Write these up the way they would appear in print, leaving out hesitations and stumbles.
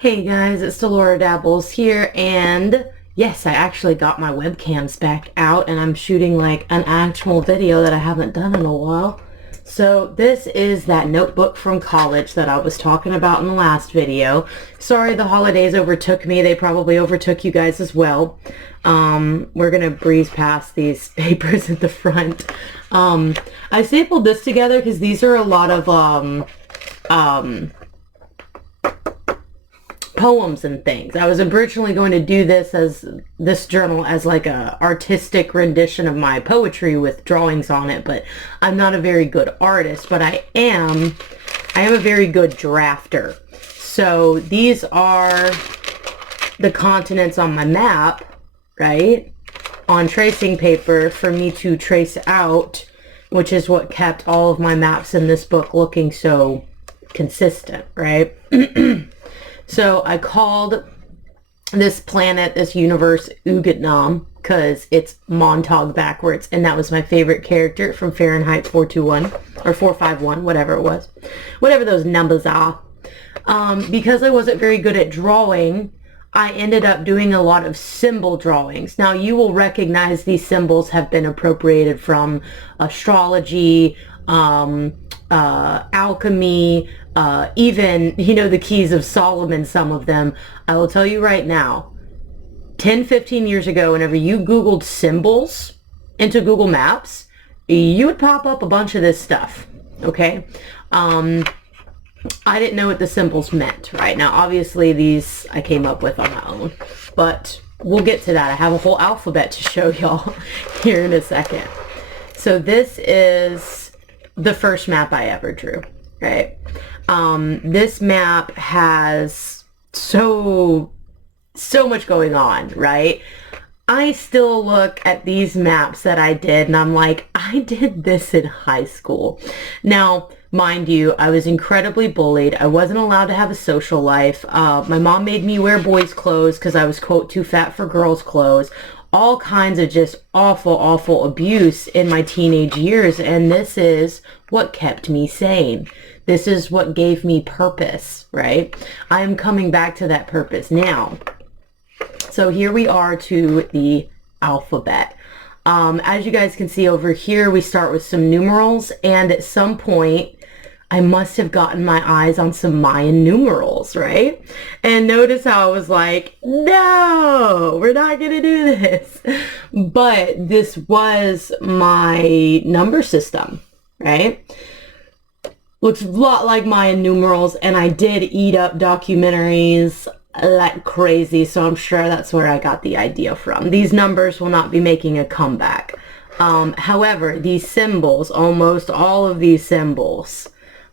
Hey guys, it's Delora Dabbles here, and yes, I actually got my webcams back out and I'm shooting like an actual video that I haven't done in a while. So this is that notebook from college that I was talking about in the last video. Sorry the holidays overtook me. They probably overtook you guys as well. We're gonna breeze past these papers at the front. I stapled this together because these are a lot of poems and things. I was originally going to do this journal as like a artistic rendition of my poetry with drawings on it, but I'm not a very good artist, but I am a very good drafter. So these are the continents on my map, right? On tracing paper for me to trace out, which is what kept all of my maps in this book looking so consistent, right? So I called this planet, this universe, Eugatnam, because it's Montauk backwards, and that was my favorite character from Fahrenheit 421, or 451, whatever it was. Whatever those numbers are. Because I wasn't very good at drawing, I ended up doing a lot of symbol drawings. Now, you will recognize these symbols have been appropriated from astrology, alchemy, even, the keys of Solomon, some of them. I will tell you right now, 10, 15 years ago, whenever you Googled symbols into Google Maps, you would pop up a bunch of this stuff, okay? I didn't know what the symbols meant, right? Now, obviously, these I came up with on my own, but we'll get to that. I have a whole alphabet to show y'all here in a second. So this is the first map I ever drew, right? This map has so much going on, right? I still look at these maps that I did and I'm like, I did this in high school. Now, mind you, I was incredibly bullied. I wasn't allowed to have a social life. My mom made me wear boys' clothes because I was, quote, too fat for girls' clothes. All kinds of just awful abuse in my teenage years, and this is what kept me sane. This is what gave me purpose, right? I'm coming back to that purpose now. So here we are to the alphabet. As you guys can see over here, we start with some numerals, and at some point, I must have gotten my eyes on some Mayan numerals, right? And notice how I was like, no, we're not going to do this. But this was my number system, right? Looks a lot like Mayan numerals, and I did eat up documentaries like crazy, so I'm sure that's where I got the idea from. These numbers will not be making a comeback. However, these symbols, almost all of these symbols,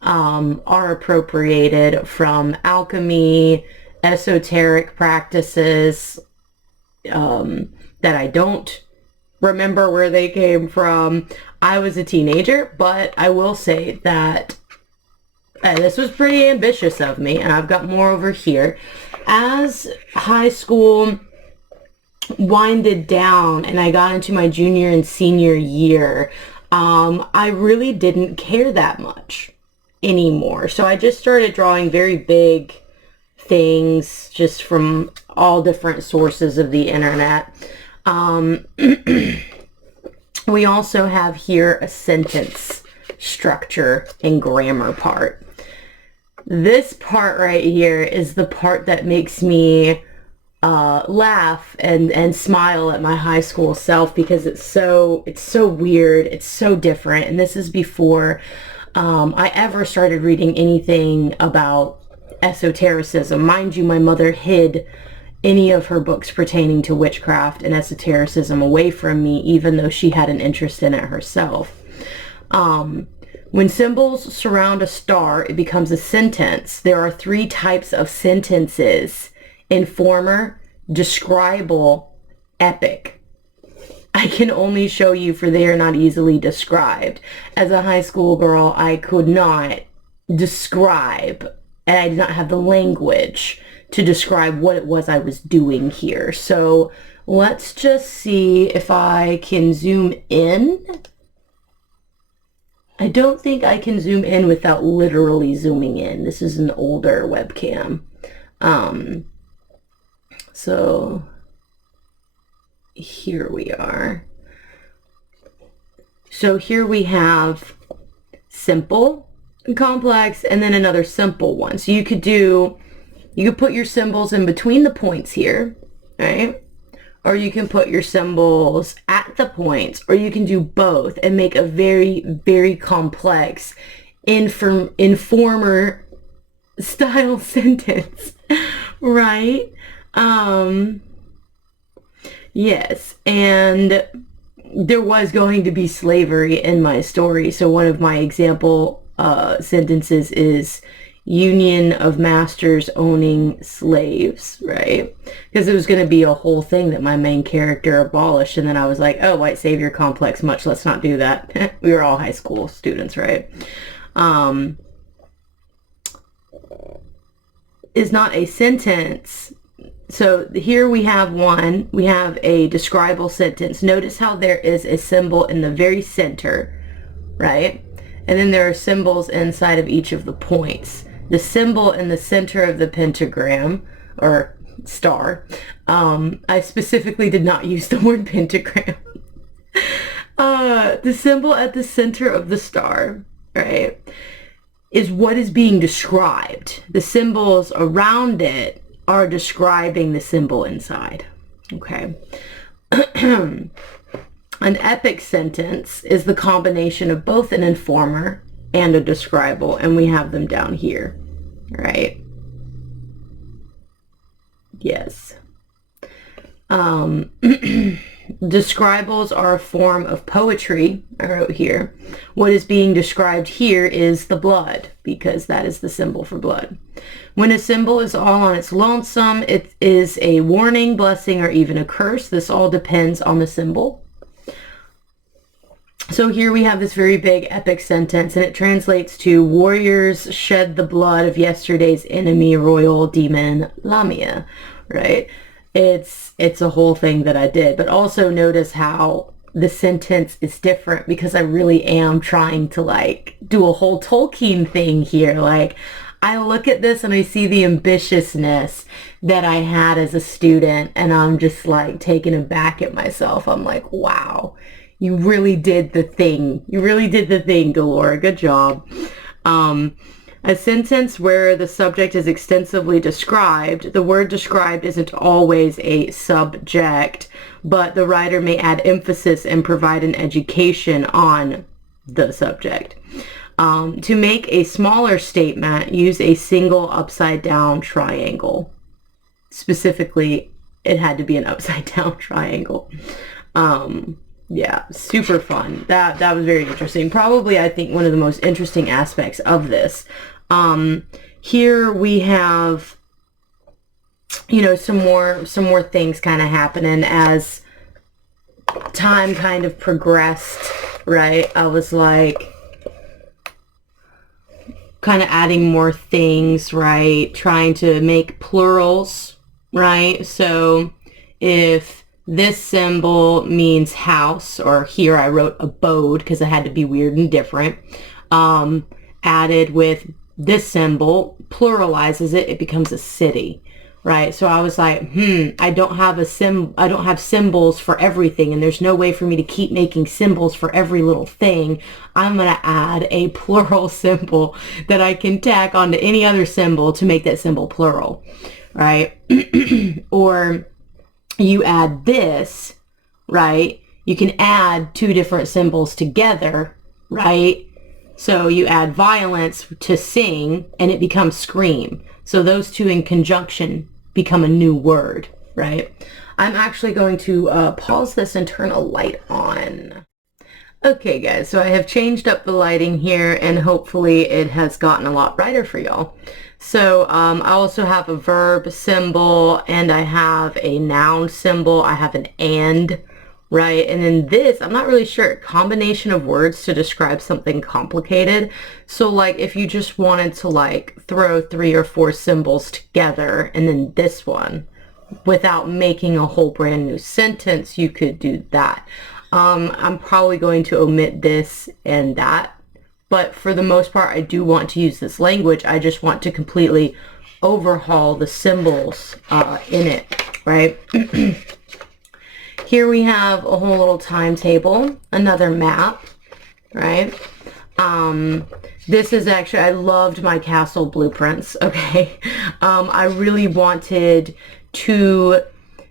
are appropriated from alchemy, esoteric practices that I don't remember where they came from. I was a teenager, but I will say that this was pretty ambitious of me, and I've got more over here. As high school winded down and I got into my junior and senior year, I really didn't care that much anymore. So I just started drawing very big things just from all different sources of the internet. We also have here a sentence structure and grammar part. This part right here is the part that makes me laugh and smile at my high school self, because it's so weird, it's so different, and this is before I ever started reading anything about esotericism. Mind you, my mother hid any of her books pertaining to witchcraft and esotericism away from me, even though she had an interest in it herself. When symbols surround a star, it becomes a sentence. There are 3 types of sentences: informer, describable, epic. I can only show you, for they are not easily described. As a high school girl, I could not describe, and I did not have the language to describe what it was I was doing here. So let's just see if I can zoom in. I don't think I can zoom in without literally zooming in. This is an older webcam. So here we are. So here we have simple, complex, and then another simple one. So you could put your symbols in between the points here, right? Or you can put your symbols at the points, or you can do both and make a very, very complex informer style sentence, right? Yes, and there was going to be slavery in my story, so one of my example sentences is union of masters owning slaves, right? Because it was going to be a whole thing that my main character abolished, and then I was like, oh, white savior complex much, let's not do that. We were all high school students, right? Is not a sentence. So here we have a describable sentence. Notice how there is a symbol in the very center, right? And then there are symbols inside of each of the points. The symbol in the center of the pentagram, or star, I specifically did not use the word pentagram. The symbol at the center of the star, right, is what is being described. The symbols around it are describing the symbol inside. Okay. An epic sentence is the combination of both an informer and a describable, and we have them down here, right? Yes. Describables are a form of poetry, I wrote here. What is being described here is the blood, because that is the symbol for blood. When a symbol is all on its lonesome, it is a warning, blessing, or even a curse. This all depends on the symbol. So here we have this very big epic sentence, and it translates to warriors shed the blood of yesterday's enemy, royal demon Lamia, right? It's a whole thing that I did, but also notice how the sentence is different, because I really am trying to like do a whole Tolkien thing here. Like, I look at this and I see the ambitiousness that I had as a student, and I'm just like taken aback at myself. I'm like, wow, you really did the thing. You really did the thing, Delora. Good job. A sentence where the subject is extensively described, the word described isn't always a subject, but the writer may add emphasis and provide an education on the subject. To make a smaller statement, use a single upside down triangle. Specifically, it had to be an upside down triangle. Yeah, super fun. That was very interesting. Probably, I think, one of the most interesting aspects of this. Here we have, you know, some more things kind of happening as time kind of progressed, right? I was like kind of adding more things, right? Trying to make plurals, right? So if this symbol means house, or here I wrote abode because it had to be weird and different, added with this symbol, pluralizes it, it becomes a city, right? So I was like, I don't have symbols for everything, and there's no way for me to keep making symbols for every little thing. I'm going to add a plural symbol that I can tack onto any other symbol to make that symbol plural, right? Or you add this, right? You can add two different symbols together, right? So you add violence to sing, and it becomes scream. So those two in conjunction become a new word, right? I'm actually going to pause this and turn a light on. Okay, guys, so I have changed up the lighting here, and hopefully it has gotten a lot brighter for y'all. So I also have a verb symbol, and I have a noun symbol. I have an and, right? And then this, I'm not really sure, combination of words to describe something complicated. So like if you just wanted to like throw 3 or 4 symbols together and then this one without making a whole brand new sentence, you could do that. I'm probably going to omit this and that, but for the most part, I do want to use this language. I just want to completely overhaul the symbols in it, right? Here we have a whole little timetable, another map, right? This is actually, I loved my castle blueprints, okay? I really wanted to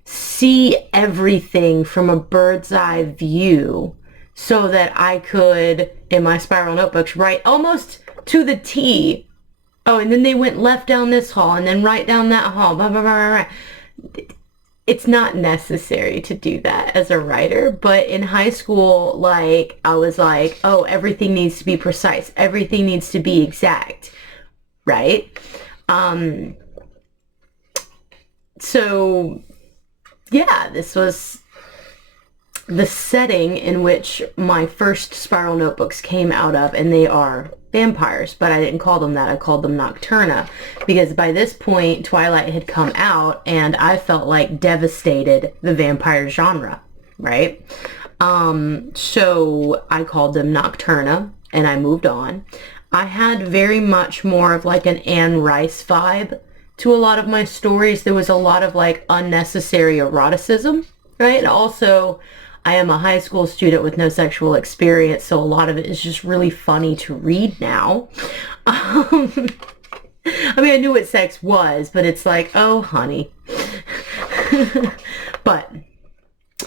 see everything from a bird's eye view so that I could, in my spiral notebooks, write almost to the T. Oh, and then they went left down this hall and then right down that hall, blah, blah, blah, blah, blah. It's not necessary to do that as a writer, but in high school, like, I was like, oh, everything needs to be precise. Everything needs to be exact, right? So, yeah, this was the setting in which my first spiral notebooks came out of, and they are vampires, but I didn't call them that. I called them Nocturna because by this point Twilight had come out and I felt like devastated the vampire genre, right? So I called them Nocturna and I moved on. I had very much more of like an Anne Rice vibe to a lot of my stories. There was a lot of like unnecessary eroticism, right? Also, I am a high school student with no sexual experience, so a lot of it is just really funny to read now. I mean, I knew what sex was, but it's like, oh, honey. But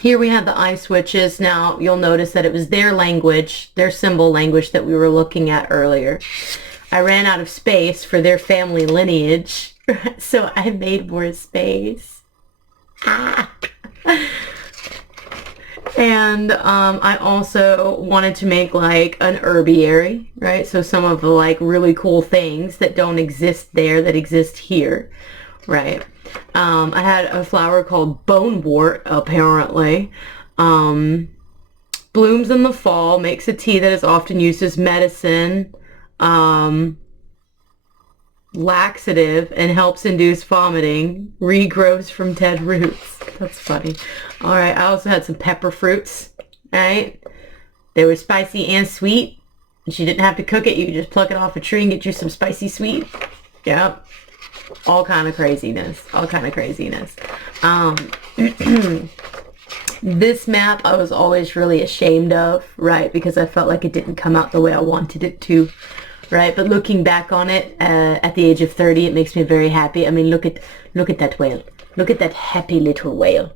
here we have the eye switches. Now, you'll notice that it was their language, their symbol language that we were looking at earlier. I ran out of space for their family lineage, so I made more space. Ah! And I also wanted to make like an herbiary, right? So some of the like really cool things that don't exist there that exist here, right? I had a flower called bonewort, apparently. Blooms in the fall, makes a tea that is often used as medicine, laxative, and helps induce vomiting, regrows from dead roots. That's funny. All right, I also had some pepper fruits, right? They were spicy and sweet. And you didn't have to cook it. You could just pluck it off a tree and get you some spicy sweet. Yep. All kind of craziness. All kind of craziness. This map I was always really ashamed of, right? Because I felt like it didn't come out the way I wanted it to. Right, but looking back on it at the age of 30, it makes me very happy. I mean, look at that whale. Look at that happy little whale.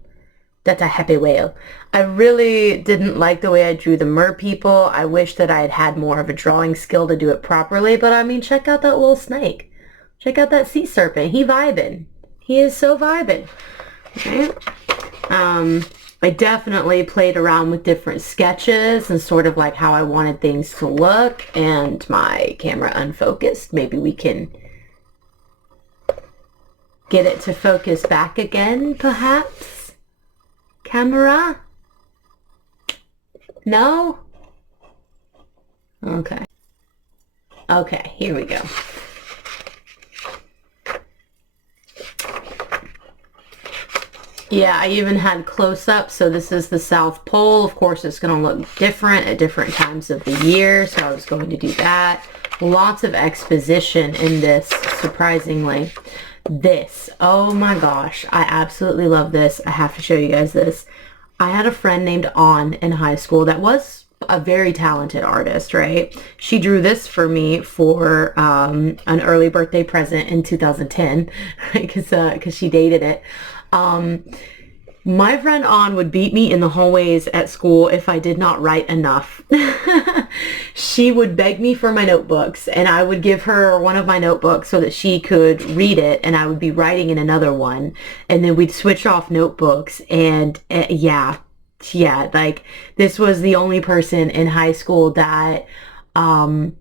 That's a happy whale. I really didn't like the way I drew the mer people. I wish that I had had more of a drawing skill to do it properly. But I mean, check out that little snake. Check out that sea serpent. He vibing. He is so vibing. Right? I definitely played around with different sketches and sort of like how I wanted things to look, and my camera unfocused. Maybe we can get it to focus back again, perhaps? Camera? No? Okay. Okay, here we go. Yeah, I even had close-ups. So this is the South Pole. Of course, it's going to look different at different times of the year. So I was going to do that. Lots of exposition in this, surprisingly. This. Oh my gosh. I absolutely love this. I have to show you guys this. I had a friend named An in high school that was a very talented artist, right? She drew this for me for an early birthday present in 2010, right? Because she dated it. My friend An would beat me in the hallways at school if I did not write enough. She would beg me for my notebooks, and I would give her one of my notebooks so that she could read it, and I would be writing in another one, and then we'd switch off notebooks, and yeah, like this was the only person in high school that in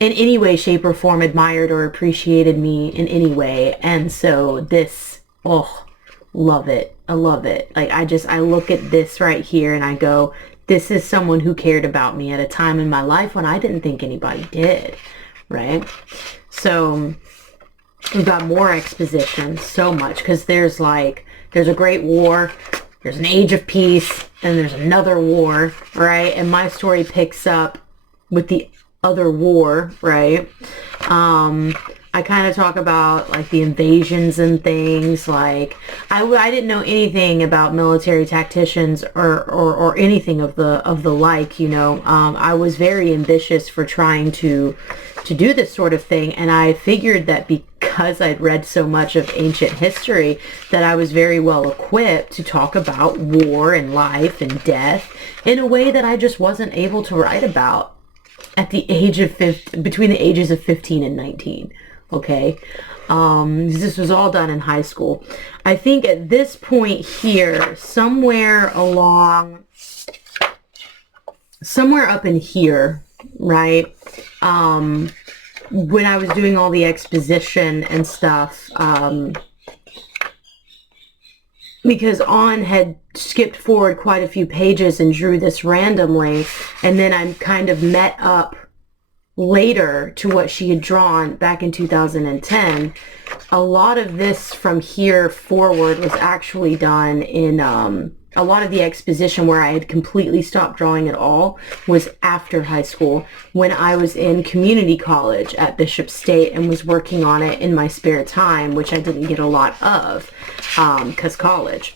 any way, shape, or form admired or appreciated me in any way. And so this, oh, love it. I love it. Like I look at this right here and I go, this is someone who cared about me at a time in my life when I didn't think anybody did, right? So we've got more exposition, so much, because there's a great war, there's an age of peace, and there's another war, right? And my story picks up with the other war, right? I I kind of talk about like the invasions and things. Like I didn't know anything about military tacticians or anything of the like, you know. I was very ambitious for trying to do this sort of thing, and I figured that because I'd read so much of ancient history that I was very well equipped to talk about war and life and death in a way that I just wasn't able to write about at the age of between the ages of 15 and 19. Okay, this was all done in high school. I think at this point here, somewhere up in here, right, when I was doing all the exposition and stuff, because On had skipped forward quite a few pages and drew this randomly, and then I kind of met up later to what she had drawn back in 2010. A lot of this from here forward was actually done in a lot of the exposition where I had completely stopped drawing at all was after high school, when I was in community college at Bishop State and was working on it in my spare time, which I didn't get a lot of because college.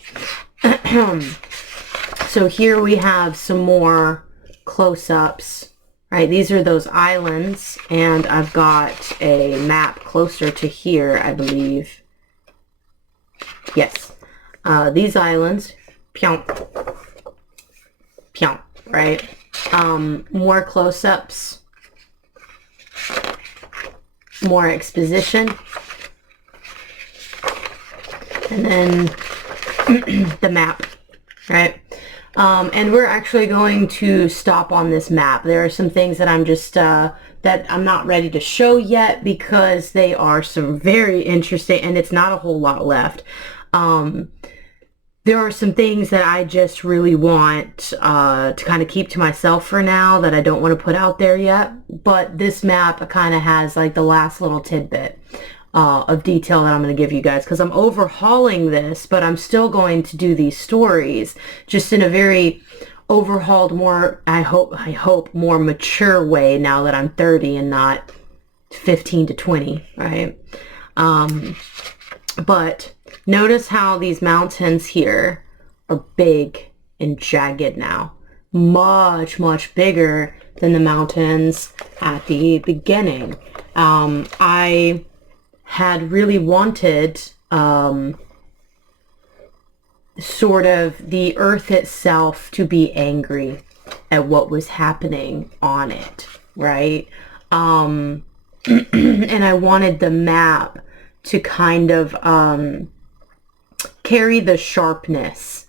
So here we have some more close-ups. Right, these are those islands, and I've got a map closer to here, I believe. Yes, these islands, pyong, pyong, right? More close-ups, more exposition, and then the map, right? And we're actually going to stop on this map. There are some things that I'm just, that I'm not ready to show yet because they are some very interesting, and it's not a whole lot left. There are some things that I just really want to kind of keep to myself for now that I don't want to put out there yet. But this map kind of has like the last little tidbit of detail that I'm going to give you guys, because I'm overhauling this, but I'm still going to do these stories just in a very overhauled, more, I hope more mature way now that I'm 30 and not 15 to 20, right? But notice how these mountains here are big and jagged now. Much, much bigger than the mountains at the beginning. I had really wanted sort of the earth itself to be angry at what was happening on it, right? And I wanted the map to kind of carry the sharpness,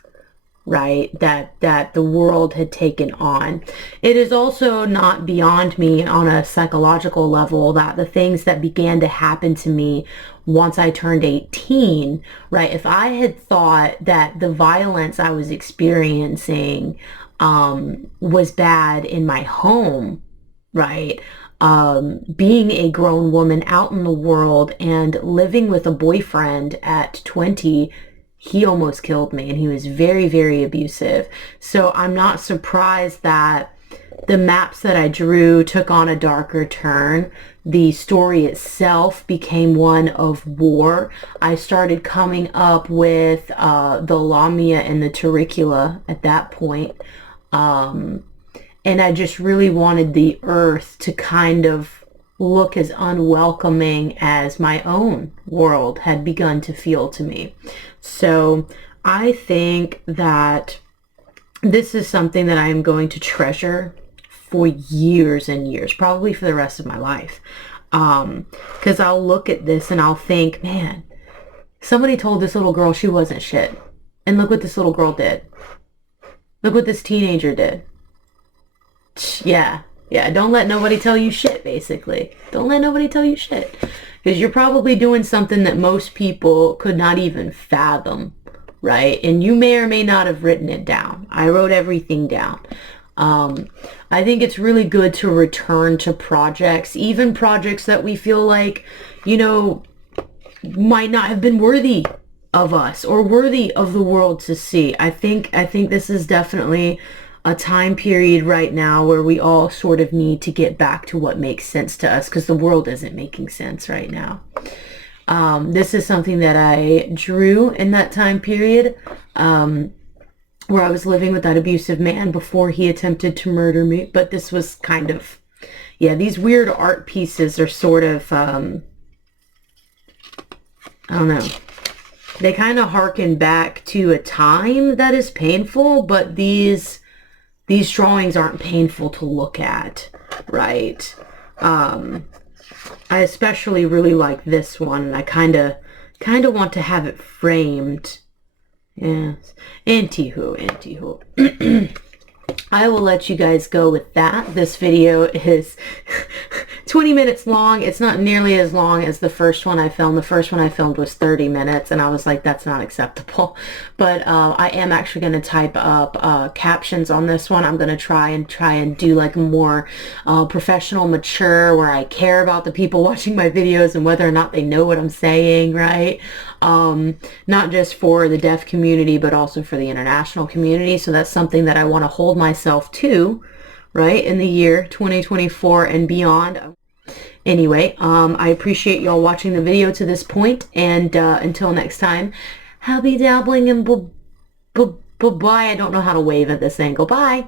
right, that the world had taken on. It is also not beyond me on a psychological level that the things that began to happen to me once I turned 18, right, if I had thought that the violence I was experiencing was bad in my home, right, being a grown woman out in the world and living with a boyfriend at 20, he almost killed me, and he was very, very abusive. So I'm not surprised that the maps that I drew took on a darker turn. The story itself became one of war. I started coming up with the Lamia and the Turricula at that point. And I just really wanted the earth to kind of look as unwelcoming as my own world had begun to feel to me. So I think that this is something that I am going to treasure for years and years, probably for the rest of my life. Because I'll look at this and I'll think, man, somebody told this little girl she wasn't shit. And look what this little girl did. Look what this teenager did. Yeah, don't let nobody tell you shit, basically. Don't let nobody tell you shit. Because you're probably doing something that most people could not even fathom, right? And you may or may not have written it down. I wrote everything down. I think it's really good to return to projects, even projects that we feel like, you know, might not have been worthy of us or worthy of the world to see. I think this is definitely a time period right now where we all sort of need to get back to what makes sense to us, because the world isn't making sense right now. This is something that I drew in that time period, where I was living with that abusive man before he attempted to murder me. But this was kind of, yeah, these weird art pieces are sort of, I don't know. They kind of harken back to a time that is painful, but these drawings aren't painful to look at, right? I especially really like this one, and I kind of want to have it framed. Yes. Anywho. I will let you guys go with that. This video is 20 minutes long. It's not nearly as long as the first one I filmed. The first one I filmed was 30 minutes, and I was like, that's not acceptable. But I am actually going to type up captions on this one. I'm going to try and do like more professional, mature, where I care about the people watching my videos and whether or not they know what I'm saying, right? Not just for the deaf community, but also for the international community. So that's something that I want to hold myself to, right, in the year 2024 and beyond. Anyway, I appreciate y'all watching the video to this point, and until next time, happy dabbling and bye. I don't know how to wave at this angle. Bye.